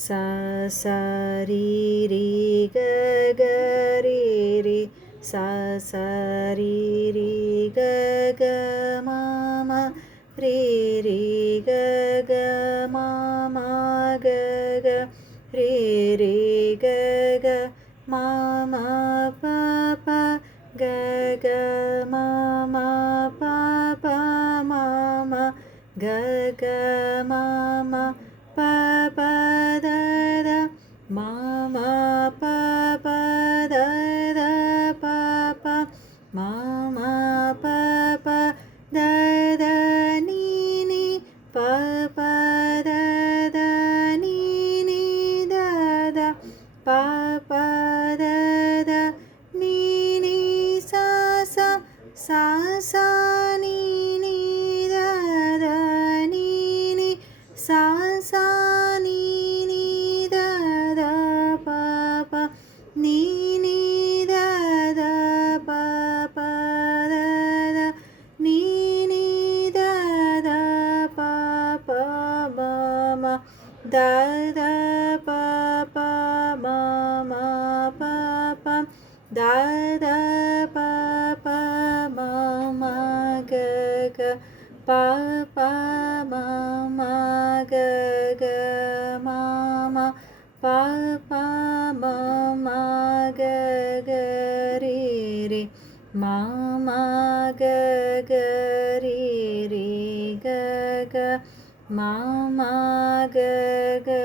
sa sa ri ri ga ga ri ri sa sa ri ri ga ga ma ma ri ri ga ga ma ma ga ga ri ri ga ga ma ma pa pa ga ga ma ma pa pa ma ma ga ga ma ma pa pa da da ma ma pa pa da da pa pa ma ma pa pa da da ni ni pa pa da da ni ni da da pa pa da da ni ni sa sa sa sa ni ni da da ni ni sa sa ni ni da da pa pa ni ni da da pa pa da da ni ni da da pa pa ma ma da da pa pa ma ma pa pa da da pa pa ma ma ga ga pa pa ma ma ga ga ma ma pa pa ma ma ga ga ri ri ma ma ga ga ri ri ga ga ma ma ga ga